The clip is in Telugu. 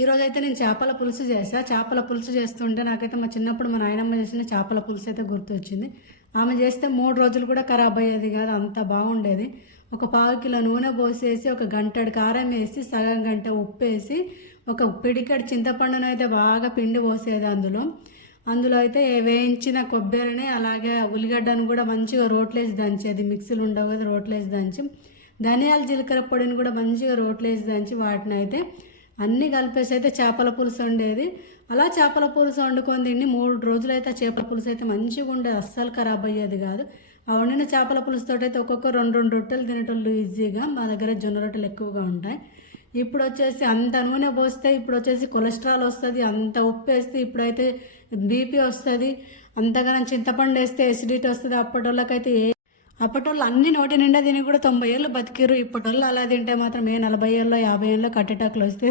ఈరోజు అయితే నేను చేపల పులుసు చేసా చేపల పులుసు చేస్తుంటే నాకైతే మా చిన్నప్పుడు మా నాయనమ్మ చేసిన చేపల పులుసు అయితే గుర్తొచ్చింది. ఆమె చేస్తే మూడు రోజులు కూడా ఖరాబ్ అయ్యేది కాదు అంత బాగుండేది. ఒక పావు కిలో నూనె పోసేసి ఒక గంటడు కారం వేసి సగం గంట ఉప్పు వేసి ఒక పిడికడి చింతపండును అయితే బాగా పిండి పోసేది అందులో. అందులో అయితే వేయించిన కొబ్బరిని అలాగే ఉల్లిగడ్డను కూడా మంచిగా రోట్లేసి దంచేది. మిక్సీలు ఉండవు కదా రోట్లేసి దంచి. ధనియాల జీలకర్ర పొడిని కూడా మంచిగా రోట్లేసి దంచి వాటిని అయితే అన్నీ కలిపేసి అయితే చేపల పులుసు వండేది. అలా చేపల పులుసు వండుకొని తిని మూడు రోజులు అయితే చేపల పులుసు అయితే మంచిగా ఉండేది అస్సలు ఖరాబ్ అయ్యేది కాదు. ఆ వండిన చేపల పులుసుతో అయితే ఒక్కొక్క రెండు రెండు రొట్టెలు తినేటోళ్ళు ఈజీగా మా దగ్గర జొన్న రొట్టెలు ఎక్కువగా ఉంటాయి. ఇప్పుడు వచ్చేసి అంత నూనె పోస్తే ఇప్పుడు వచ్చేసి కొలెస్ట్రాల్ వస్తుంది అంత ఉప్పు వేస్తే ఇప్పుడైతే బీపీ వస్తుంది. అంతగానం చింతపండు వేస్తే ఎసిడిటీ వస్తుంది. అప్పటి వాళ్ళకైతే ఏ అప్పటి వాళ్ళు అన్ని నోటి నిండా తిని కూడా తొంభై ఏళ్ళు బతికిరు వాళ్ళు అలా తింటే మాత్రం ఏ నలభై ఏళ్ళు యాభై ఏళ్ళు కట్టెటాకులు వస్తే